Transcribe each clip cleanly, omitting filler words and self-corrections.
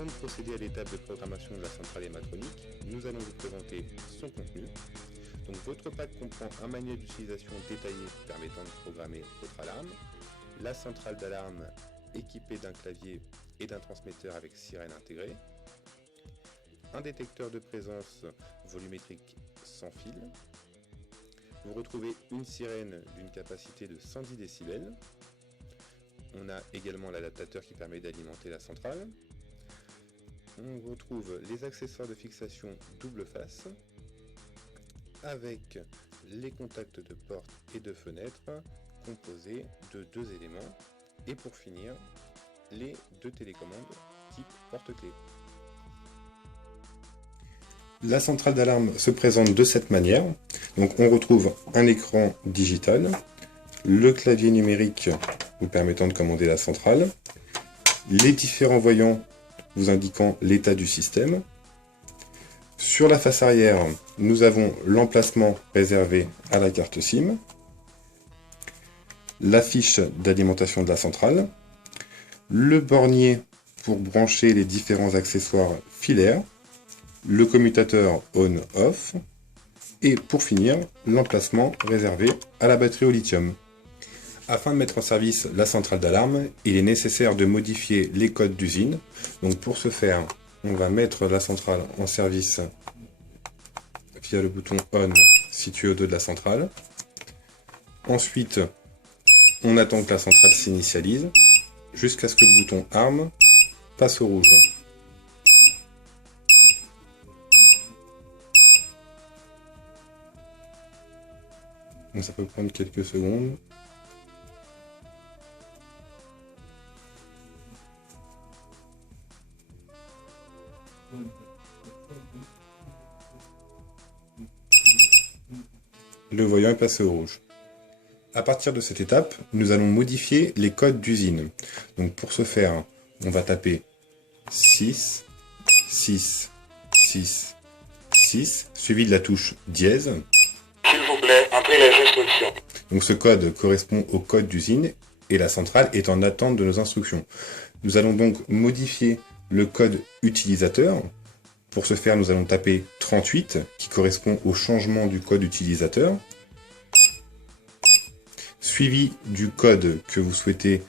Avant de procéder à l'étape de programmation de la centrale hématronique, nous allons vous présenter son contenu. Donc votre pack comprend un manuel d'utilisation détaillé permettant de programmer votre alarme, la centrale d'alarme équipée d'un clavier et d'un transmetteur avec sirène intégrée, un détecteur de présence volumétrique sans fil. Vous retrouvez une sirène d'une capacité de 110 décibels. On a également l'adaptateur qui permet d'alimenter la centrale. On retrouve les accessoires de fixation double face avec les contacts de porte et de fenêtre composés de 2 éléments et pour finir les 2 télécommandes type porte-clés. La centrale d'alarme se présente de cette manière. Donc on retrouve un écran digital, le clavier numérique vous permettant de commander la centrale, les différents voyants vous indiquant l'état du système. Sur la face arrière, nous avons l'emplacement réservé à la carte SIM, la fiche d'alimentation de la centrale, le bornier pour brancher les différents accessoires filaires, le commutateur on-off, et pour finir, l'emplacement réservé à la batterie au lithium. Afin de mettre en service la centrale d'alarme, il est nécessaire de modifier les codes d'usine. Donc pour ce faire, on va mettre la centrale en service via le bouton ON situé au dos de la centrale. Ensuite, on attend que la centrale s'initialise jusqu'à ce que le bouton ARM passe au rouge. Donc ça peut prendre quelques secondes. Le voyant est passé au rouge. À partir de cette étape, nous allons modifier les codes d'usine. Donc pour ce faire, on va taper 6, 6, 6, 6, suivi de la touche dièse. S'il vous plaît, entrez les instructions. Donc ce code correspond au code d'usine et la centrale est en attente de nos instructions. Nous allons donc modifier le code utilisateur. Pour ce faire, nous allons taper 38 qui correspond au changement du code utilisateur, suivi du code que vous souhaitez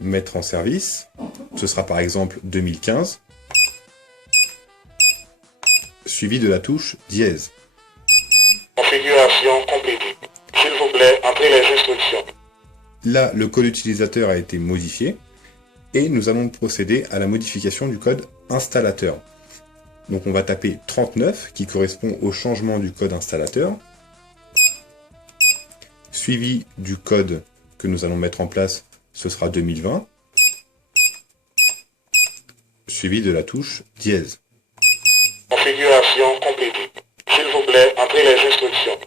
mettre en service. Ce sera par exemple 2015, suivi de la touche dièse. Configuration complétée. S'il vous plaît, entrez les instructions. Là, le code utilisateur a été modifié et nous allons procéder à la modification du code installateur. Donc on va taper 39 qui correspond au changement du code installateur, suivi du code que nous allons mettre en place, ce sera 2020, suivi de la touche dièse. Configuration complétée. S'il vous plaît, entrez les instructions.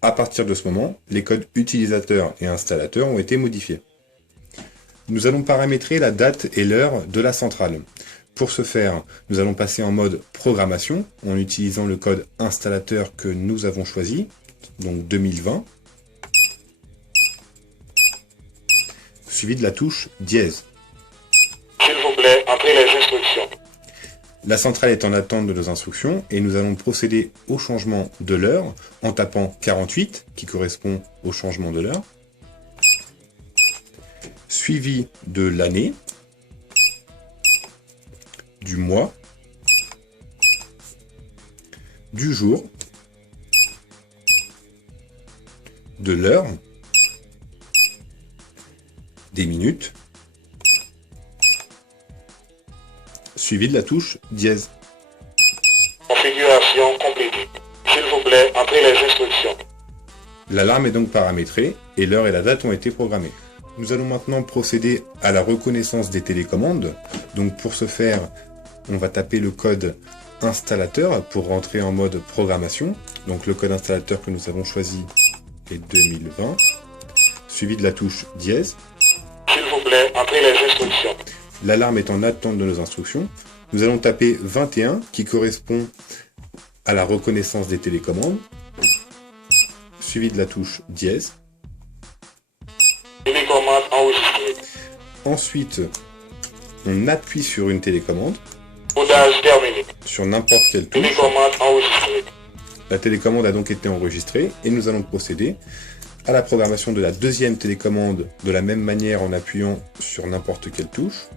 À partir de ce moment, les codes utilisateur et installateur ont été modifiés. Nous allons paramétrer la date et l'heure de la centrale. Pour ce faire, nous allons passer en mode programmation en utilisant le code installateur que nous avons choisi, donc 2020, suivi de la touche dièse. S'il vous plaît, entrez les instructions. La centrale est en attente de nos instructions et nous allons procéder au changement de l'heure en tapant 48 qui correspond au changement de l'heure, suivi de l'année, du mois, du jour, de l'heure, des minutes, suivi de la touche dièse. Configuration complétée. S'il vous plaît, entrez les instructions. L'alarme est donc paramétrée et l'heure et la date ont été programmées. Nous allons maintenant procéder à la reconnaissance des télécommandes. Donc pour ce faire, on va taper le code installateur pour rentrer en mode programmation. Donc le code installateur que nous avons choisi est 2020, suivi de la touche dièse. S'il vous plaît, entrez les instructions. L'alarme est en attente de nos instructions. Nous allons taper 21 qui correspond à la reconnaissance des télécommandes, suivi de la touche dièse. Télécommande enregistrée. Ensuite, on appuie sur une télécommande, Codage terminé. sur n'importe quelle touche. Télécommande enregistrée. La télécommande a donc été enregistrée et nous allons procéder à la programmation de la deuxième télécommande de la même manière en appuyant sur n'importe quelle touche.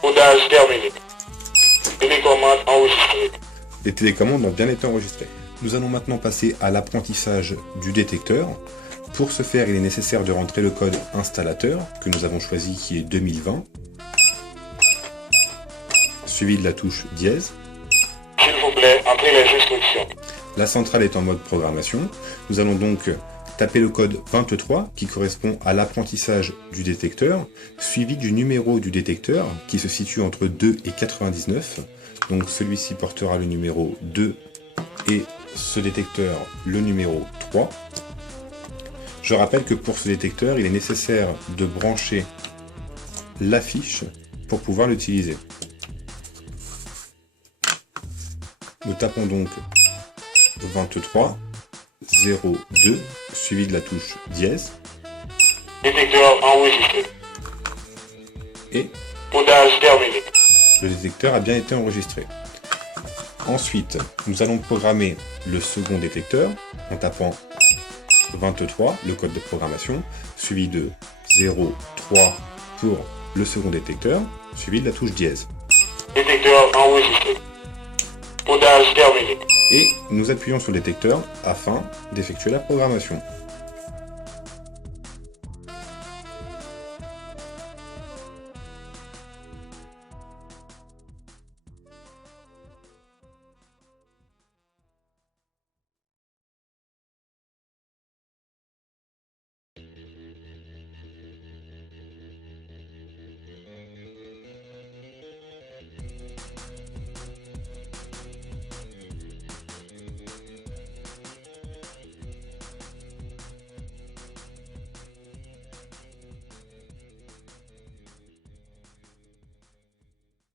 Codage terminé. Télécommande enregistrée. Les télécommandes ont bien été enregistrées. Nous allons maintenant passer à l'apprentissage du détecteur. Pour ce faire, il est nécessaire de rentrer le code installateur que nous avons choisi qui est 2020, suivi de la touche dièse. S'il vous plaît, entrez les instructions. La centrale est en mode programmation. Nous allons donc taper le code 23 qui correspond à l'apprentissage du détecteur, suivi du numéro du détecteur qui se situe entre 2 et 99. Donc celui-ci portera le numéro 2 et ce détecteur le numéro 3. Je rappelle que pour ce détecteur, il est nécessaire de brancher l'affiche pour pouvoir l'utiliser. Nous tapons donc 23 02 suivi de la touche dièse Détecteur enregistré. et Codage terminé. le détecteur a bien été enregistré. Ensuite, nous allons programmer le second détecteur en tapant 23, le code de programmation, suivi de 03 pour le second détecteur, suivi de la touche dièse. Détecteur enregistré. Codage terminé. Et nous appuyons sur le détecteur afin d'effectuer la programmation.